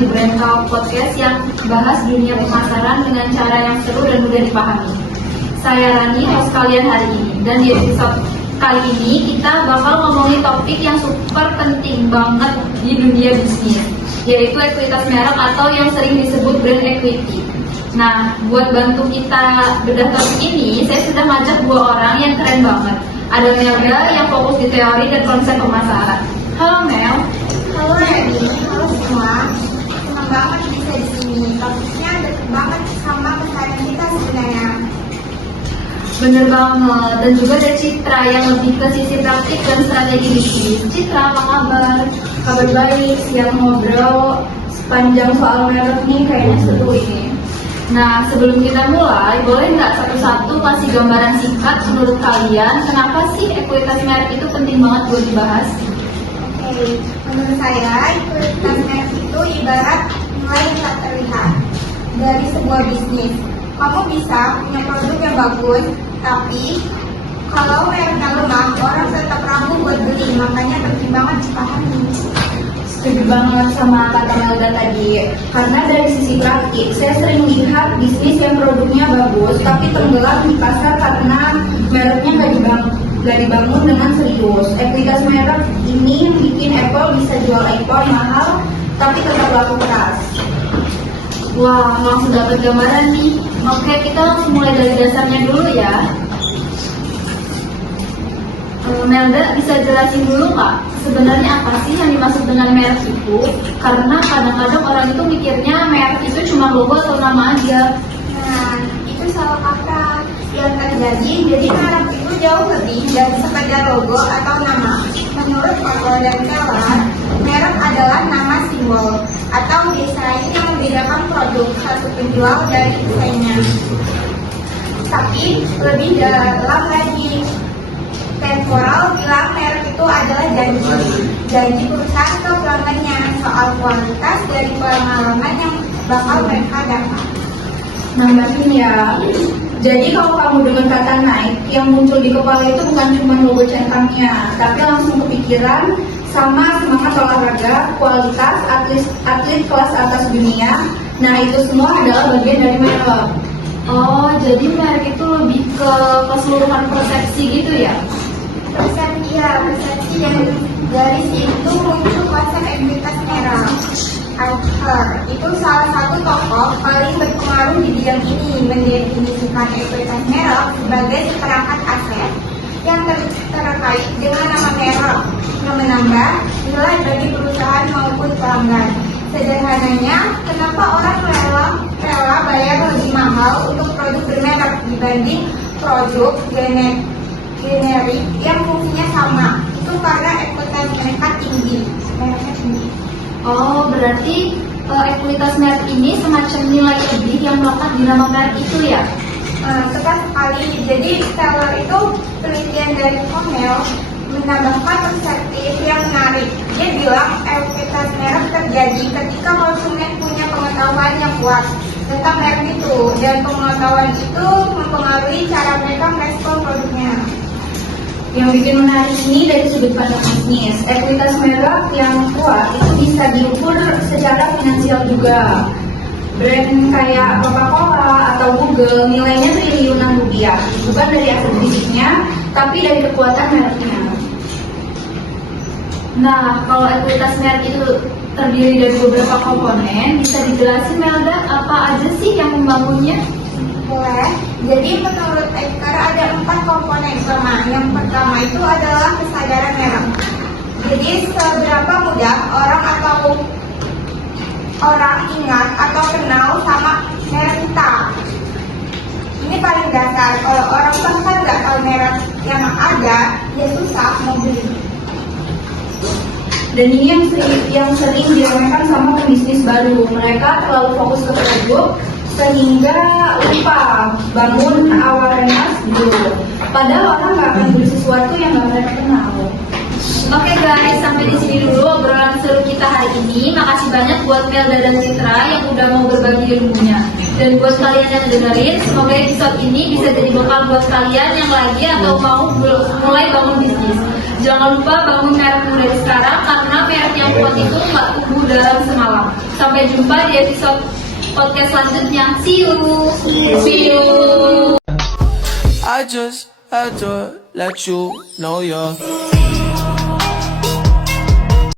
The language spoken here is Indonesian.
di Brand Talk Podcast yang bahas dunia pemasaran dengan cara yang seru dan mudah dipahami. Saya Rani, host kalian hari ini. Dan di episode kali ini kita bakal ngomongin topik yang super penting banget di dunia bisnis, yaitu ekuitas merek atau yang sering disebut brand equity. Nah, buat bantu kita bedah topik ini, saya sudah ngajak dua orang yang keren banget. Ada Melda yang fokus di teori dan konsep pemasaran. Halo Mel. Halo Rani, halo semua. Senang banget bisa di sini. Topiknya deket banget sama keseharian kita sebenarnya. Bener banget. Dan juga ada Citra yang lebih ke sisi praktik dan strategi bisnis. Citra, apa kabar? Kabar baik, siap ngobrol sepanjang soal merek nih, kayaknya seru ini. Nah, sebelum kita mulai, boleh nggak satu-satu kasih gambaran singkat menurut kalian kenapa sih ekuitas merek itu penting banget buat dibahas? Oke, menurut saya ekuitas merek itu ibarat nilai yang tak terlihat dari sebuah bisnis. Kamu bisa punya produk yang bagus, tapi kalau mereknya lemah, orang tetap ragu buat beli, makanya penting banget dipahami. Setuju banget sama kata Melda tadi, karena dari sisi praktik saya sering lihat bisnis yang produknya bagus tapi tenggelam di pasar karena mereknya gak dibangun dengan serius. Ekuitas merek ini yang bikin Apple bisa jual iPhone mahal tapi tetap laku keras. Wah, langsung dapat gambaran nih. Oke, kita langsung mulai dari dasarnya dulu ya. Melda bisa jelasin dulu nggak sebenarnya apa sih yang dimaksud dengan merek itu? Karena kadang-kadang orang itu mikirnya merek itu cuma logo atau nama aja. Nah, itu salah kaprah yang terjadi. Jadi merek itu jauh lebih dari sekedar logo atau nama. Menurut Apple dan Keller, merek adalah nama simbol atau desain yang membedakan produk satu penjual dari desainnya. Tapi lebih dalam lagi, Temporal bilang merek itu adalah janji perusahaan ke pelanggannya soal kualitas dari pengalaman yang bakal mereka dapat. Nambahin ya. Jadi kalau kamu dengar kata Nike, yang muncul di kepala itu bukan cuma logo centangnya, tapi langsung kepikiran sama semangat olahraga, kualitas, atlet kelas atas dunia. Nah, itu semua adalah bagian dari merek. Oh, jadi merek itu lebih ke keseluruhan persepsi gitu ya? Persepsi, dan dari situ muncul konsep ekuitas merek. Eicher itu salah satu tokoh paling berpengaruh di bidang ini, mendefinisikan ekuitas merek sebagai seperangkat aset yang terkait dengan nama merek yang menambah nilai bagi perusahaan maupun pelanggan. Sederhananya, kenapa orang rela bayar lebih mahal untuk produk bermerek dibanding produk generik yang fungsinya sama? Itu karena ekuitas mereka tinggi. Oh, berarti ekuitas merek ini semacam nilai lebih yang melekat di nama merek itu ya? Tepat sekali. Jadi Keller itu penelitian dari Cornell menambahkan perspektif yang menarik. Dia bilang ekuitas merek terjadi ketika konsumen punya pengetahuan yang kuat tentang merek itu, dan pengetahuan itu mempengaruhi cara mereka merespon produknya. Yang bikin menarik ini dari sudut pandang bisnis, ekuitas merek yang kuat itu bisa diukur secara finansial juga. Brand kayak Coca-Cola atau Google nilainya triliunan rupiah, bukan dari aset fisiknya, tapi dari kekuatan mereknya. Nah, kalau ekuitas merek itu terdiri dari beberapa komponen, bisa dijelasin Melda apa aja sih yang membangunnya? Boleh. Jadi menurut Eicher ada 4 komponen utama. Yang pertama itu adalah kesadaran merek. Jadi seberapa mudah orang ingat atau kenal sama merek kita. Ini paling dasar. Kalau orang bahkan nggak tahu merek yang ada, ya susah mau beli. Dan ini yang sering diremehkan sama pembisnis baru. Mereka terlalu fokus ke produk sehingga lupa bangun awareness dulu. Padahal orang nggak akan beli sesuatu yang nggak mereka kenal. Oke guys, sampai di sini dulu obrolan seru kita hari ini. Makasih banyak buat Melda dan Citra yang udah mau berbagi ilmunya. Dan buat kalian yang dengerin, semoga episode ini bisa jadi bekal buat kalian yang lagi atau mau mulai bangun bisnis. Jangan lupa bangun merek dari sekarang karena merek yang kuat itu nggak tumbuh dalam semalam. Sampai jumpa di episode podcast selanjutnya. See you. See you. I just had to let you know you're